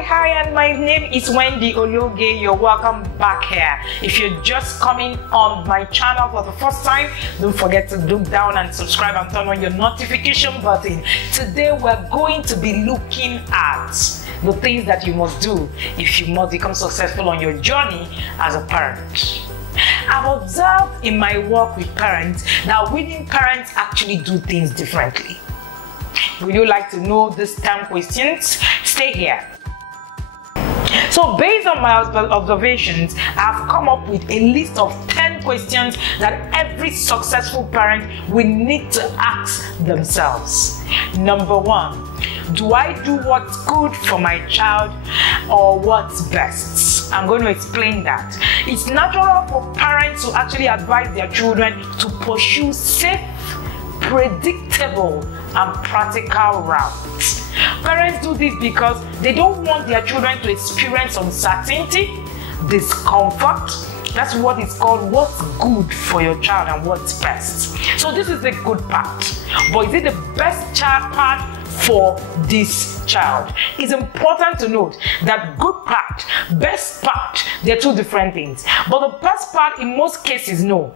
Hi, and my name is Wendy Ologe. You're welcome back here. If you're just coming on my channel for the first time, don't forget to look down and subscribe and turn on your notification button. Today we're going to be looking at the things that you must do if you must become successful on your journey as a parent. I've observed in my work with parents that winning parents actually do things differently. Would you like to know these 10 questions? Stay here. So based on my observations, I've come up with a list of 10 questions that every successful parent will need to ask themselves. Number 1, do I do what's good for my child or what's best? I'm going to explain that. It's natural for parents to actually advise their children to pursue safe, predictable, and practical routes. Parents do this because they don't want their children to experience uncertainty, discomfort. That's what is called what's good for your child and what's best. So this is the good part. But is it the best part for this child? It's important to note that good part, best part, they're two different things. But the best part in most cases, no.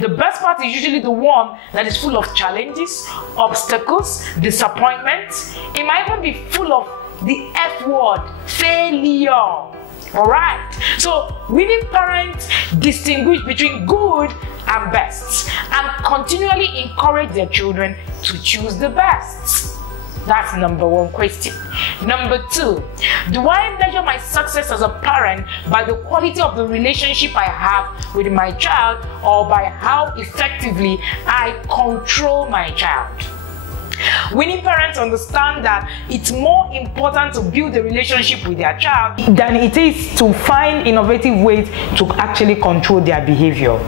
The best part is usually the one that is full of challenges, obstacles, disappointments. It might even be full of the F word, failure. Alright, so winning parents distinguish between good and best and continually encourage their children to choose the best. That's number 1 question. Number 2, do I measure my success as a parent by the quality of the relationship I have with my child or by how effectively I control my child? Winning parents understand that it's more important to build a relationship with their child than it is to find innovative ways to actually control their behavior.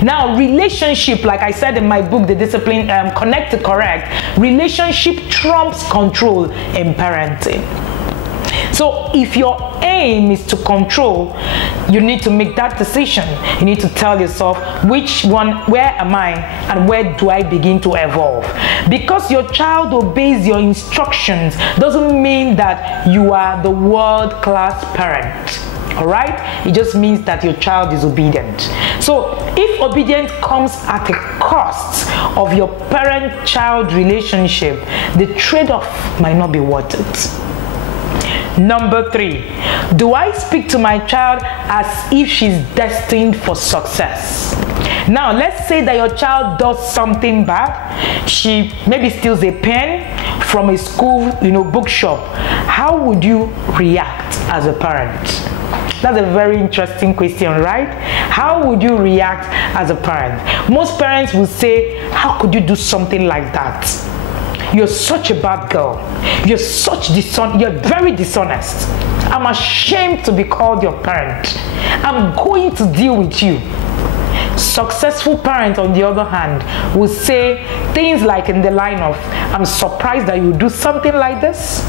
Now, relationship, like I said in my book, The Discipline, Connect to Correct, relationship trumps control in parenting. So if your aim is to control, you need to make that decision. You need to tell yourself which one, where am I and where do I begin to evolve? Because your child obeys your instructions doesn't mean that you are the world-class parent. Alright? It just means that your child is obedient. So if obedience comes at a cost of your parent-child relationship, the trade-off might not be worth it. Number 3, do I speak to my child as if she's destined for success? Now, let's say that your child does something bad. She maybe steals a pen from a school, bookshop. How would you react as a parent? That's a very interesting question, right? How would you react as a parent? Most parents will say, how could you do something like that? You're such a bad girl. You're very dishonest. I'm ashamed to be called your parent. I'm going to deal with you. Successful parents, on the other hand, will say things like in the line of, I'm surprised that you do something like this.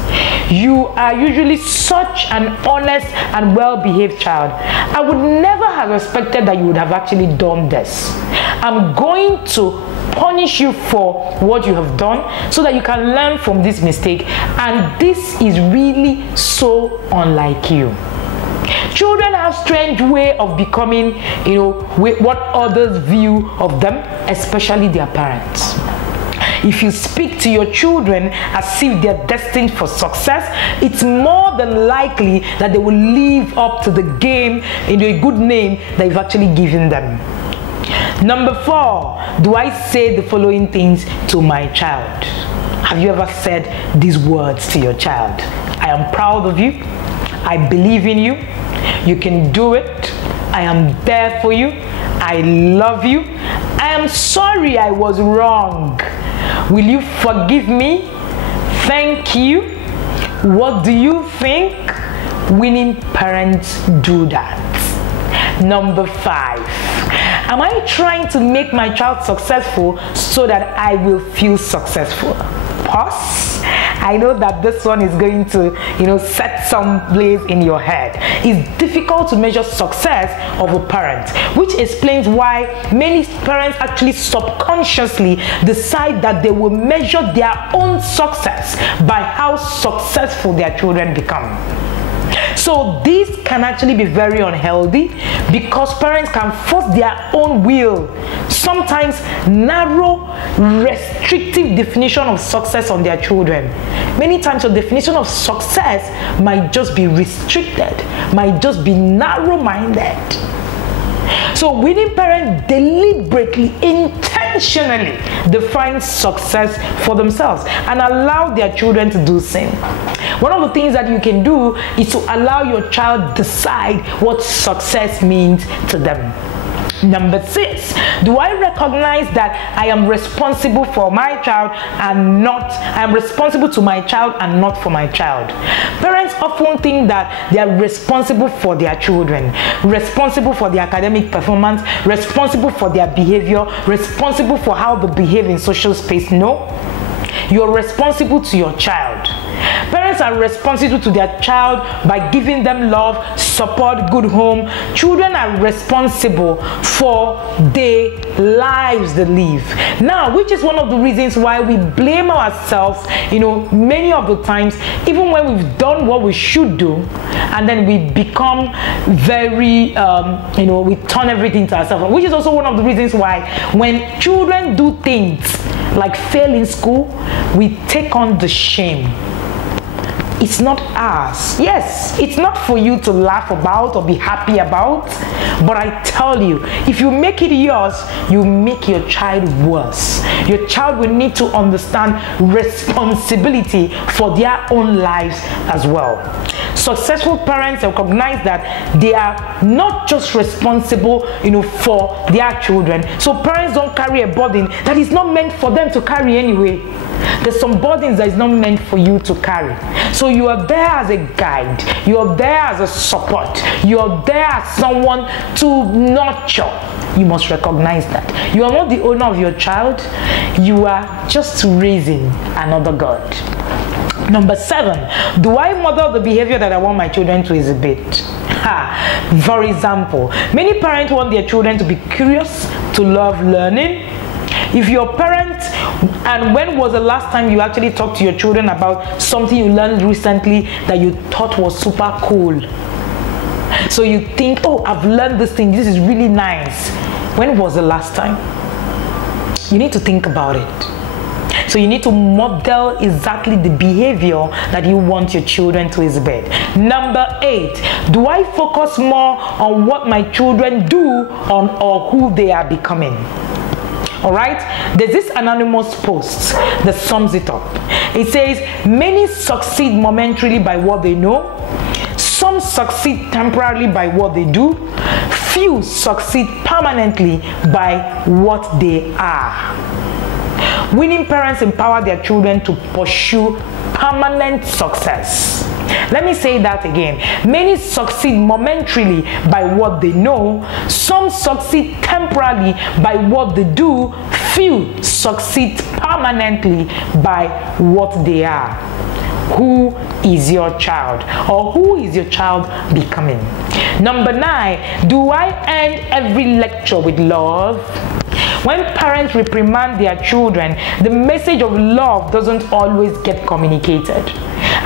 You are usually such an honest and well-behaved child. I would never have expected that you would have actually done this. I'm going to punish you for what you have done so that you can learn from this mistake, and this is really so unlike you. Children have strange way of becoming, what others view of them, especially their parents. If you speak to your children as if they're destined for success, it's more than likely that they will live up to the game in a good name that you've actually given them. Number 4, do I say the following things to my child? Have you ever said these words to your child? I am proud of you. I believe in you. You can do it. I am there for you. I love you. I am sorry I was wrong. Will you forgive me? Thank you. What do you think? Winning parents do that. Number 5, am I trying to make my child successful so that I will feel successful? Pause. I know that this one is going to, set some blaze in your head. It's difficult to measure success of a parent, which explains why many parents actually subconsciously decide that they will measure their own success by how successful their children become. So this can actually be very unhealthy because parents can force their own will, sometimes narrow, restrictive definition of success on their children. Many times your definition of success might just be restricted, might just be narrow-minded. So winning parents deliberately, intentionally define success for themselves and allow their children to do the same. One of the things that you can do is to allow your child decide what success means to them. Number 6, do I recognize that I am responsible for my child and not, I am responsible to my child and not for my child? Parents often think that they are responsible for their children, responsible for their academic performance, responsible for their behavior, responsible for how they behave in social space. No, you're responsible to your child. Parents are responsible to their child by giving them love, support, good home. Children are responsible for the lives they live. Now, which is one of the reasons why we blame ourselves, many of the times, even when we've done what we should do, and then we become very, we turn everything to ourselves, which is also one of the reasons why when children do things like fail in school, we take on the shame. It's not ours. Yes, it's not for you to laugh about or be happy about, but I tell you, if you make it yours, you make your child worse. Your child will need to understand responsibility for their own lives as well. Successful parents recognize that they are not just responsible, for their children. So parents don't carry a burden that is not meant for them to carry anyway. There's some burdens that is not meant for you to carry. So you are there as a guide. You are there as a support. You are there as someone to nurture. You must recognize that. You are not the owner of your child. You are just raising another God. Number 7, do I model the behavior that I want my children to exhibit? For example, many parents want their children to be curious, to love learning. If you're a parent, and when was the last time you actually talked to your children about something you learned recently that you thought was super cool? So you think, oh, I've learned this thing, this is really nice. When was the last time? You need to think about it. So you need to model exactly the behavior that you want your children to exhibit. Number 8, do I focus more on what my children do or who they are becoming? Alright, there's this anonymous post that sums it up. It says, many succeed momentarily by what they know. Some succeed temporarily by what they do. Few succeed permanently by what they are. Winning parents empower their children to pursue permanent success. Let me say that again. Many succeed momentarily by what they know. Some succeed temporarily by what they do. Few succeed permanently by what they are. Who is your child, or who is your child becoming? Number 9, do I end every lecture with love? When parents reprimand their children, the message of love doesn't always get communicated.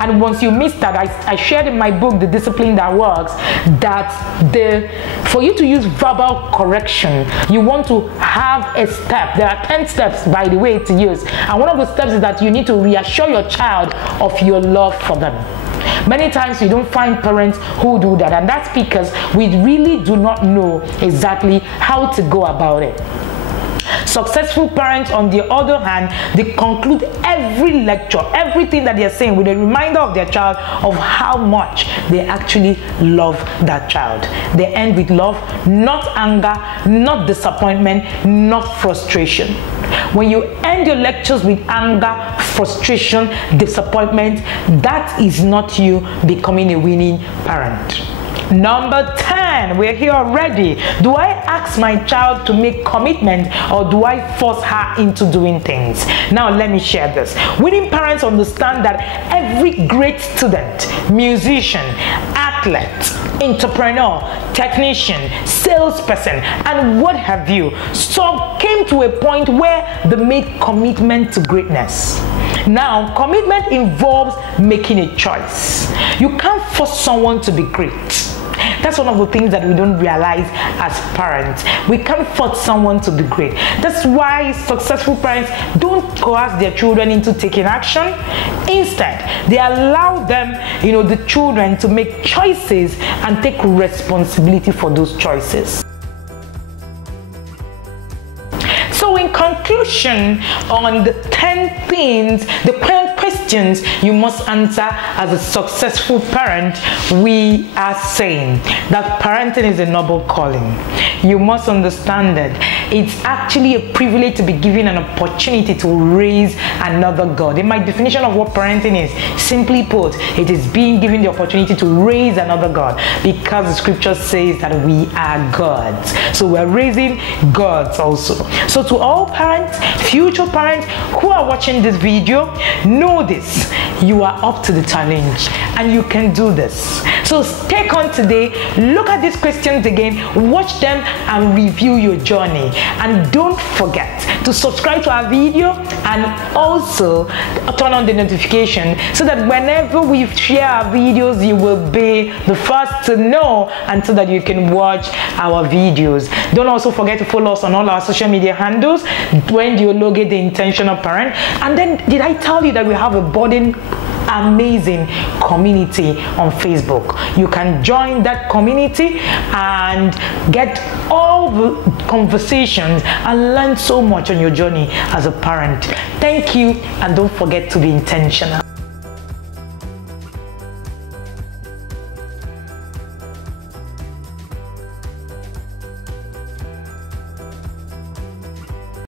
And once you miss that, I shared in my book, The Discipline That Works, that for you to use verbal correction, you want to have a step. There are 10 steps, by the way, to use. And one of the steps is that you need to reassure your child of your love for them. Many times you don't find parents who do that, and that's because we really do not know exactly how to go about it. Successful parents, on the other hand, they conclude every lecture, everything that they are saying, with a reminder of their child of how much they actually love that child. They end with love, not anger, not disappointment, not frustration. When you end your lectures with anger, frustration, disappointment, that is not you becoming a winning parent. Number 10, we're here already. Do I ask my child to make commitment, or do I force her into doing things? Now let me share this. Winning parents understand that every great student, musician, athlete, entrepreneur, technician, salesperson, and what have you, so came to a point where they made commitment to greatness. Now, commitment involves making a choice. You can't force someone to be great. That's one of the things that we don't realize as parents. We can't force someone to be great. That's why successful parents don't coerce their children into taking action. Instead, they allow them, the children, to make choices and take responsibility for those choices. So in conclusion, on the 10 things, the 10 questions you must answer as a successful parent, we are saying that parenting is a noble calling. You must understand that it's actually a privilege to be given an opportunity to raise another God. In my definition of what parenting is, simply put, it is being given the opportunity to raise another God, because the scripture says that we are gods. So we're raising gods also. So to all parents, future parents who are watching this video, know this: you are up to the challenge and you can do this. So stay on today, look at these questions again, watch them and review your journey. And don't forget to subscribe to our video and also turn on the notification so that whenever we share our videos, you will be the first to know, and so that you can watch our videos. Don't also forget to follow us on all our social media handles, when you locate the intentional parent. And then, did I tell you that we have a budding, amazing community on Facebook? You can join that community and get all the conversations and learn so much on your journey as a parent. Thank you, and don't forget to be intentional.